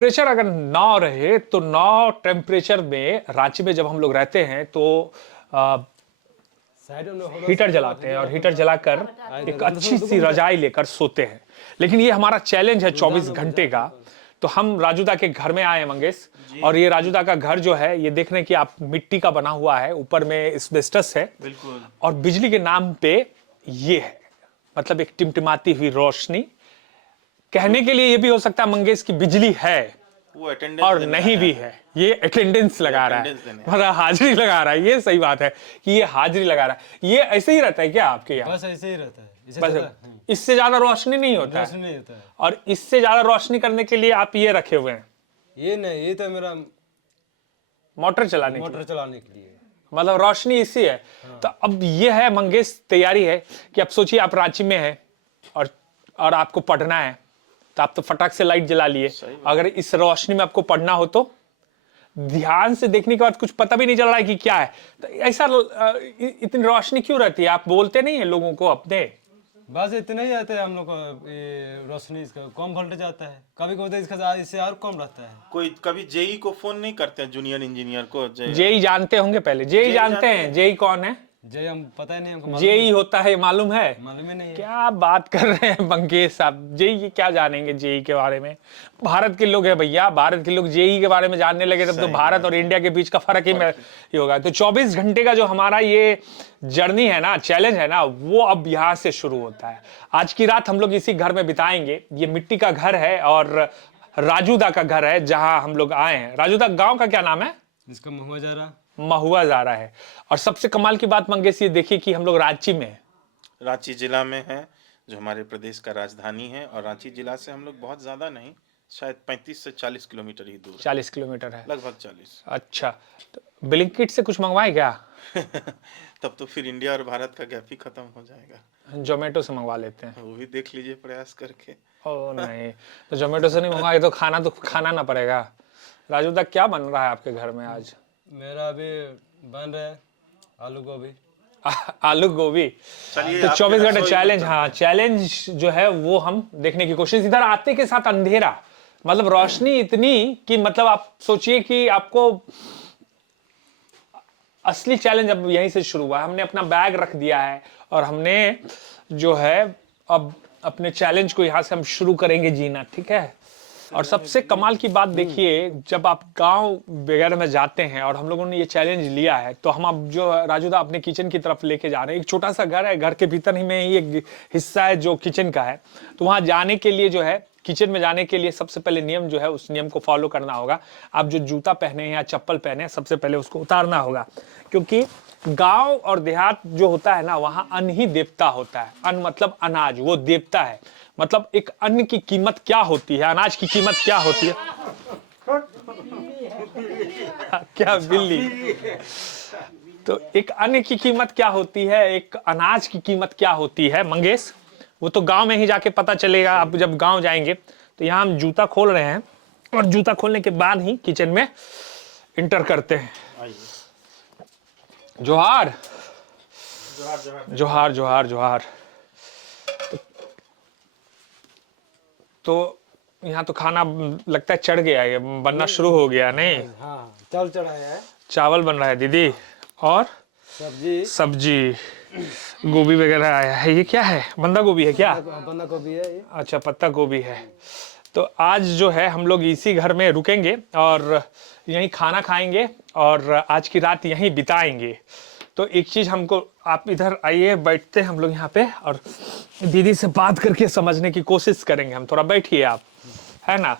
Temperature अगर ना रहे तो नौ टेम्परेचर में रांची में जब हम लोग रहते हैं तो हीटर जलाते हैं और हीटर जलाकर एक अच्छी सी रजाई लेकर सोते हैं। लेकिन ये हमारा चैलेंज है 24 घंटे का। तो हम राजूदा के घर में आए हैं मंगेश, और ये राजूदा का घर जो है ये देख रहे हैं कि आप मिट्टी का बना हुआ है, ऊपर में एस्बेस्टस है बिल्कुल। और बिजली के नाम पे ये है, मतलब एक टिमटिमाती हुई रोशनी। कहने के लिए ये भी हो सकता है मंगेश की बिजली है वो अटेंडेंस और नहीं भी है, ये अटेंडेंस लगा रहा है, मतलब हाजिरी लगा रहा है। ये सही बात है कि ये हाजिरी लगा रहा है। ये ऐसे ही रहता है क्या आपके यहाँ? बस ऐसे ही रहता है, बस इससे ज्यादा रोशनी नहीं होता रोशनी नहीं होता है। और इससे ज्यादा रोशनी करने के लिए आप ये रखे हुए हैं, ये नहीं, ये तो मेरा मोटर चलाने के मोटर चलाने के लिए, मतलब रोशनी इसी है। तो अब ये है मंगेश, तैयारी है कि अब सोचिए आप रांची में है और आपको पढ़ना है, तो आप तो फटाक से लाइट जला लिए। अगर इस रोशनी में आपको पढ़ना हो तो ध्यान से देखने के बाद कुछ पता भी नहीं चल रहा है कि क्या है। तो ऐसा इतनी रोशनी क्यों रहती है? आप बोलते नहीं है लोगों को अपने? बस इतना ही आता है हम लोग को। ये रोशनी इसका कम वोल्टेज आता है, कभी कभी इसका इससे और कम रहता है। कोई कभी जेई को फोन नहीं करते हैं, जूनियर इंजीनियर को? जेई जानते होंगे पहले, जेई जानते हैं? जेई कौन है? जे हम पता ही नहीं हमको। जेई होता है मालूम है? मालूम ही नहीं है। क्या बात कर रहे हैं मंगेश साहब, जेई क्या जानेंगे जेई के बारे में? भारत के लोग हैं भैया, भारत के लोग जेई के बारे में जानने लगे तब तो भारत और इंडिया के बीच का फर्क ही होगा। तो 24 घंटे का जो हमारा ये जर्नी है ना, चैलेंज है ना, वो अब यहाँ से शुरू होता है। आज की रात हम लोग इसी घर में बिताएंगे। ये मिट्टी का घर है और राजूदा का घर है जहां हम लोग आए हैं। राजूदा गांव का क्या नाम है? इसका महुआ जा रहा, महुआ जा रहा है। और सबसे कमाल की बात मंगेश ये देखिए कि हम लोग रांची में, रांची जिला में है, जो हमारे प्रदेश का राजधानी है। और रांची जिला से हम लोग बहुत ज्यादा नहीं, शायद 35 से 40 किलोमीटर ही दूर। 40 किलोमीटर है, लगभग 40। अच्छा, तो ब्लिंकिट से कुछ मंगवाए क्या? तब तो फिर इंडिया और भारत का गैप ही खत्म हो जाएगा। जोमेटो से मंगवा लेते हैं। वो भी देख लीजिए प्रयास करके। ओ नहीं, तो जोमेटो से नहीं मंगवाए तो खाना ना पड़ेगा। राजू दा क्या बन रहा है आपके घर में आज? मेरा अभी बन रहा है आलू गोभी। आलू गोभी। चलिए, तो आपके 24 घंटे रसोई चैलेंज, हाँ चैलेंज जो है वो हम देखने की कोशिश। इधर आते के साथ अंधेरा, मतलब रोशनी इतनी कि मतलब आप सोचिए कि आपको असली चैलेंज अब यहीं से शुरू हुआ। हमने अपना बैग रख दिया है और हमने जो है अब अपने चैलेंज को यहां से हम शुरू करेंगे जीना, ठीक है। और सबसे कमाल की बात देखिए, जब आप गांव वगैरह में जाते हैं और हम लोगों ने ये चैलेंज लिया है तो हम अब जो राजूदा अपने किचन की तरफ लेके जा रहे हैं। एक छोटा सा घर है, घर के भीतर ही में ही एक हिस्सा है जो किचन का है। तो वहां जाने के लिए जो है, किचन में जाने के लिए सबसे पहले नियम जो है उस नियम को फॉलो करना होगा। आप जो जूता पहने या चप्पल पहने सबसे पहले उसको उतारना होगा, क्योंकि गांव और देहात जो होता है ना, वहां अन्न ही देवता होता है। अन्न मतलब अनाज, वो देवता है। मतलब एक अन्न की कीमत क्या होती है, अनाज की कीमत क्या होती है? क्या बिल्ली? तो एक अन्न की कीमत क्या होती है, एक अनाज की कीमत क्या होती है मंगेश, वो तो गांव में ही जाके पता चलेगा। आप जब गांव जाएंगे तो यहाँ हम जूता खोल रहे हैं और जूता खोलने के बाद ही किचन में इंटर करते हैं। जोहार जोहार जोहार जोहार। तो यहाँ तो खाना लगता है चढ़ गया है, बनना शुरू हो गया। नहीं, हाँ चावल चढ़ाया है, चावल बन रहा है दीदी, और सब्जी गोभी वगैरह आया है। ये क्या है, बंदा गोभी है क्या? बंदा गोभी है ये। अच्छा, पत्ता गोभी है। तो आज जो है हम लोग इसी घर में रुकेंगे और यहीं खाना खाएंगे और आज की रात यहीं बिताएंगे। तो एक चीज हमको, आप इधर आइए, बैठते हैं हम लोग यहाँ पे और दीदी से बात करके समझने की कोशिश करेंगे हम। थोड़ा बैठिए आप, है ना।